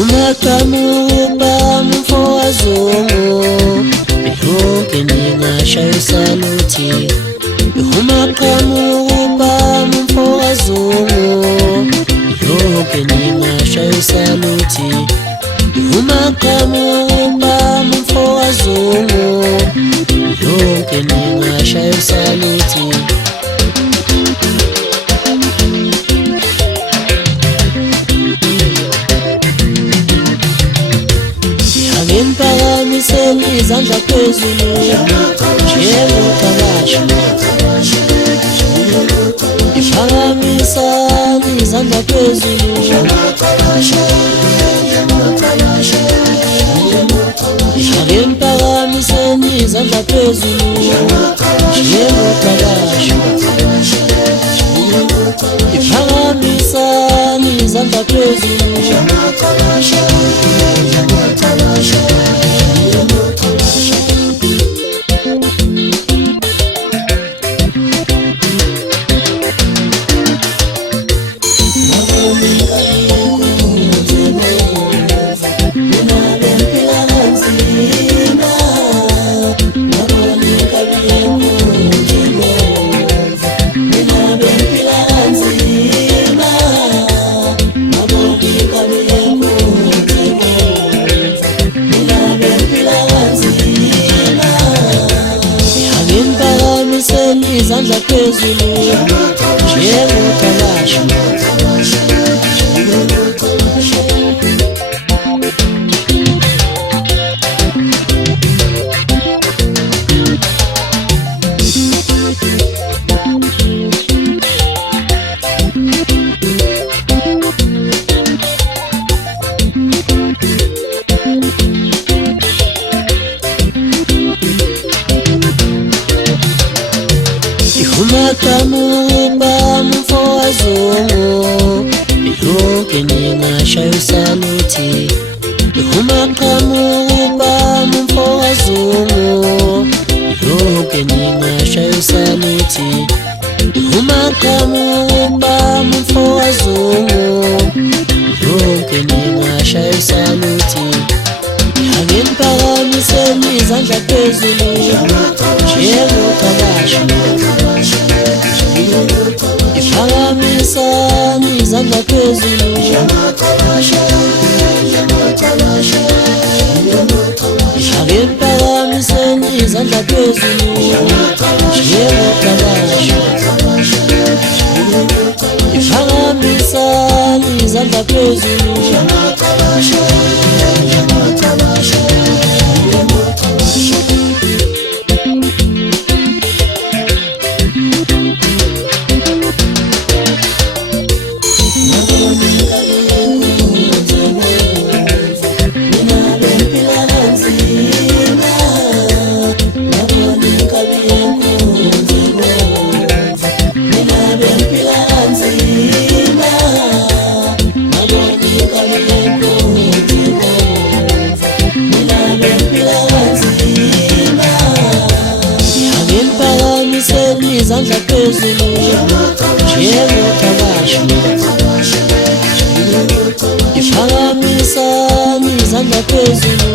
Umaqhamuka mfowazungu yonke ningashayo saluthi. Umaqhamuka mfowazungu yonke ningashayo saluthi. Umaqhamuka mfowazungu yonke ningashayo saluthi. Ngiphakamiseni izandla phezulu njengoqabasha. Ngiphakamisani izandla phezulu ngiphakamiseni izandla phezulu njengoqabasha. Ngiphakamisani izandla phezulu izandla phezulu njengoqabasha. Umaqhamuka mfowazungu yonke ningashayo saluthi. Umaqhamuka mfowazungu yonke ningashayo saluthi. Umaqhamuka mfowazungu yonke ningashayo saluthi. Ngiphakamiseni izandla phezulu njengoqabasha. Ngiphakamisani izandla phezulu ngiphakamiseni izandla phezulu njengoqabasha. Ngiphakamisani izandla phezulu izandla phezulu njengoqabasha. Ngiphakamisani izandla phezulu